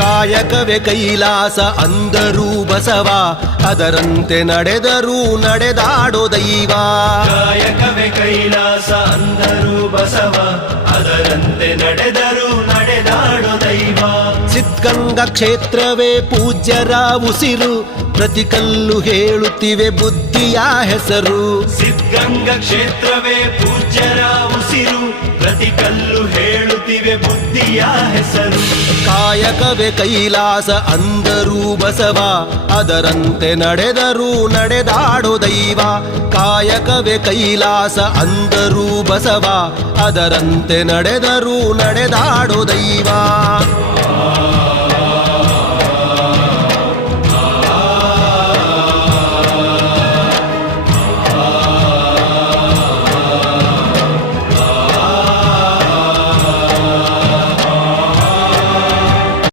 ಕಾಯಕವೇ ಕೈಲಾಸ ಅಂದರೂ ಬಸವ, ಅದರಂತೆ ನಡೆದರೂ ನಡೆದಾಡೋ ದೈವ. ಕಾಯಕವೇ ಕೈಲಾಸ ಅಂದರೂ ಬಸವ, ಅದರಂತೆ ನಡೆದರೂ ನಡೆದಾಡೋ ದೈವ. ಸಿದ್ಧಗಂಗಾ ಕ್ಷೇತ್ರವೇ ಪೂಜ್ಯರ ಉಸಿರು, ಪ್ರತಿ ಕಲ್ಲು ಹೇಳುತ್ತಿವೆ ಬುದ್ಧಿಯ ಹೆಸರು. ಸಿದ್ಧಗಂಗಾ ಕ್ಷೇತ್ರವೇ ಪೂಜ್ಯರ ಉಸಿರು, ಪ್ರತಿ ಕಲ್ಲು ಹೇಳುತ್ತಿವೆ ಬುದ್ಧಿಯ ಹೆಸರು. ಕಾಯಕವೇ ಕೈಲಾಸ ಅಂದರೂ ಬಸವ, ಅದರಂತೆ ನಡೆದರೂ ನಡೆದಾಡೋ ದೈವ. ಕಾಯಕವೇ ಕೈಲಾಸ ಅಂದರೂ ಬಸವ, ಅದರಂತೆ ನಡೆದರೂ ನಡೆದಾಡೋ ದೈವ.